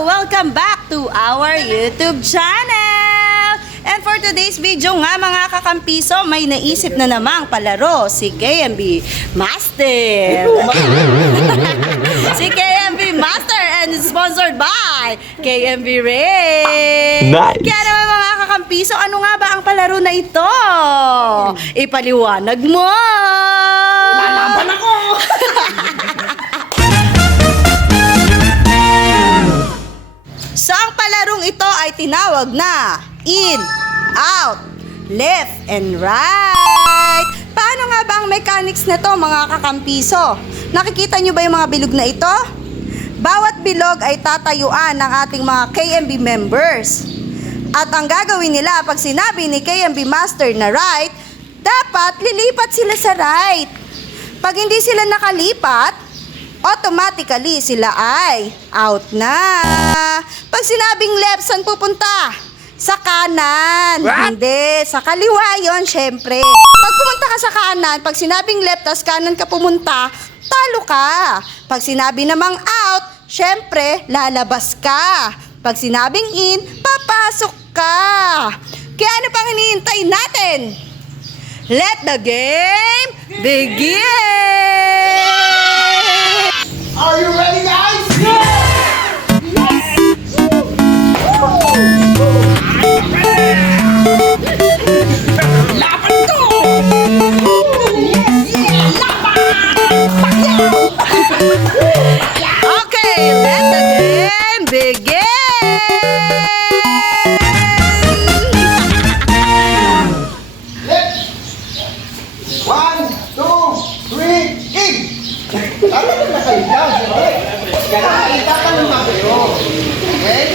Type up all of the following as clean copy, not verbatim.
Welcome back to our YouTube channel! And for today's video nga mga kakampiso, may naisip na namang palaro si KMB Master. Si KMB Master and sponsored by KMB Ray. Nice! Kaya naman mga kakampiso, ano nga ba ang palaro na ito? Ipaliwanag mo! Lalaban ako! So, ang palarong ito ay tinawag na in, out, left, and right. Paano nga ba ang mechanics na to mga kakampiso? Nakikita nyo ba yung mga bilog na ito? Bawat bilog ay tatayuan ng ating mga KMB members. At ang gagawin nila pag sinabi ni KMB Master na right, dapat lilipat sila sa right. Pag hindi sila nakalipat, automatically sila ay out na. Pag sinabing left, saan pupunta? Sa kanan. What? Hindi, sa kaliwa yon syempre. Pag pumunta ka sa kanan, pag sinabing left, tas kanan ka pumunta, talo ka. Pag sinabi namang out, syempre, lalabas ka. Pag sinabing in, papasok ka. Kaya ano pang hinihintay natin? Let the game begin! Are you ready, guys? Laban to! Okay, let the game begin! One, two, three, kick! Tama na kayo dyan, siyempre. Itatanong na kayo. Okay?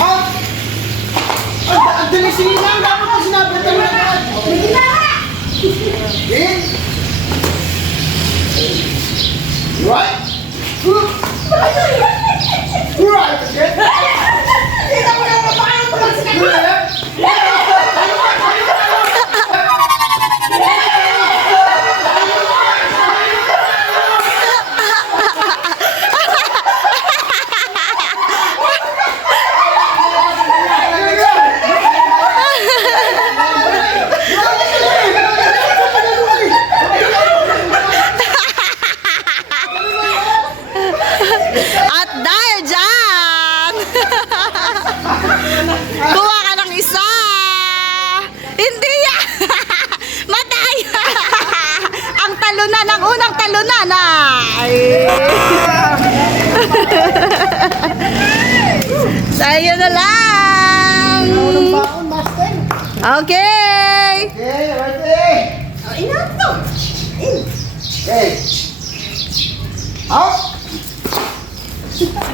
Up! Ang dalisingin lang, dapat mo sinabi ka na agad. In. Right. Right, again. Kita mo na mga paano mo lang sinabi. Left. At dahil dyan, kuha ka ng isa. Hindi yan. Matay. Ang talunan, ang unang talunan. Ay. Sa'yo na lang. Baon, master. Okay. Okay, ready? Enough to. Okay. Up.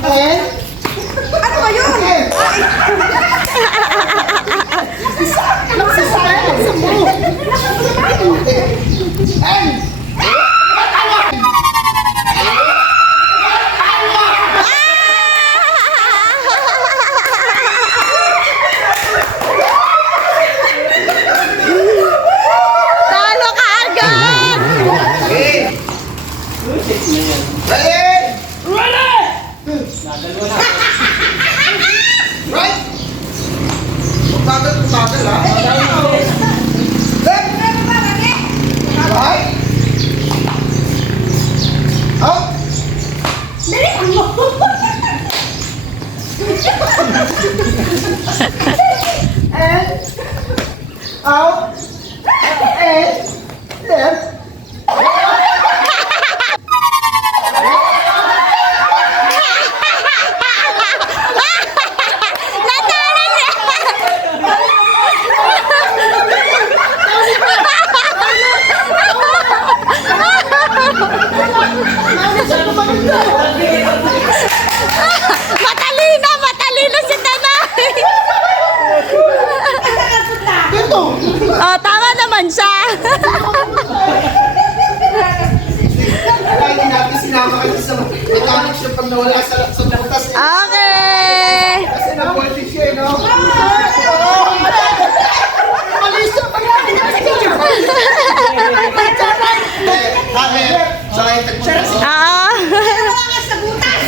And. Ano ba yun? And. And. Talo ka agad. Ready? Right? Bagal ha? Left. Right. Up. And out. And left. Matalino si Tanay. Dito. Oh, tama naman siya. Kaya hindi natin sinama kasi sa mechanics yung pag nawala sa butas niya. Okay. Kasi na-voltage siya, no? Malis siya pag Ah. Wala ka sa butas!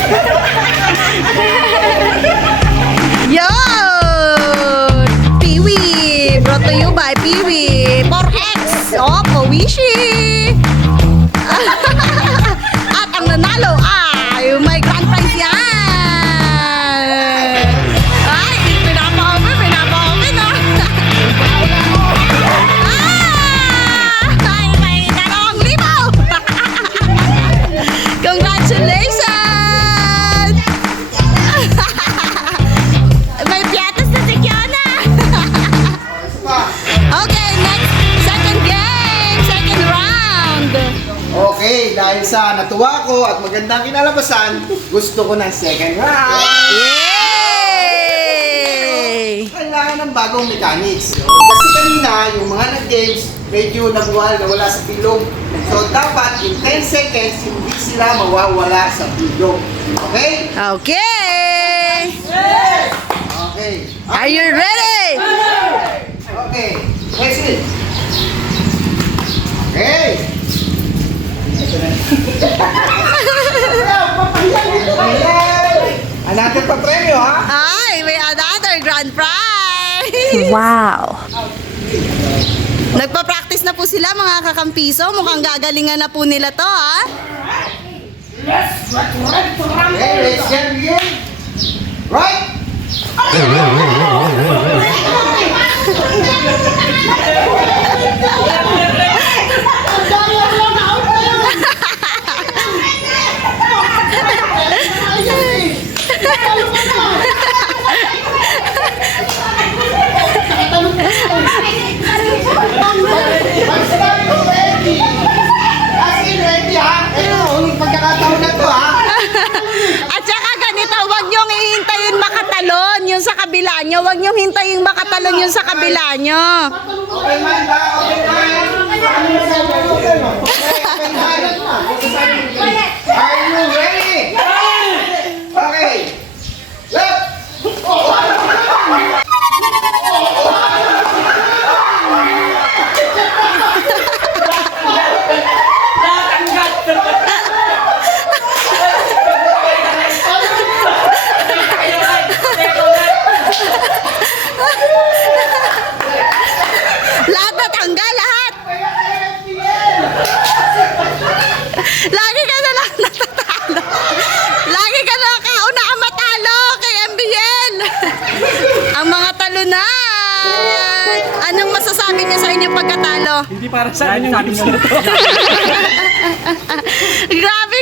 sa natuwa ko at magandang kinalabasan, gusto ko ng second round. Yay! Kailangan ng bagong mechanics. Kasi kanina, yung mga nag-games, medyo nawala sa bilog. So, dapat in 10 seconds, hindi sila mawawala sa bilog. Okay? Okay! Okay. Are you ready? Okay. Next it. Okay. Another pa premyo, ha? Ay, may another grand prize! Wow. Nagpa-practice na po sila mga kakampiso. Mukhang gagalingan na po nila to, ha? Okay, let's get begin. Right? Ready, ha? Ito, huling pagkakataon na to, ha? At saka ganito, wag niyong hihintayin makatalon yung sa kabila nyo. Wag niyong hintayin makatalon yung sa kabila nyo. Open mind ba? Open mind? Open mind. Are you ready? Okay. Left. Lahat na tanggal, lahat. Lagi ka na lang natatalo. Lagi ka na kauna ang matalo kay MBL. Ang mga talunan. Anong masasabi niya sa inyong pagkatalo? Hindi para sa akin yung sabi niya. Grabe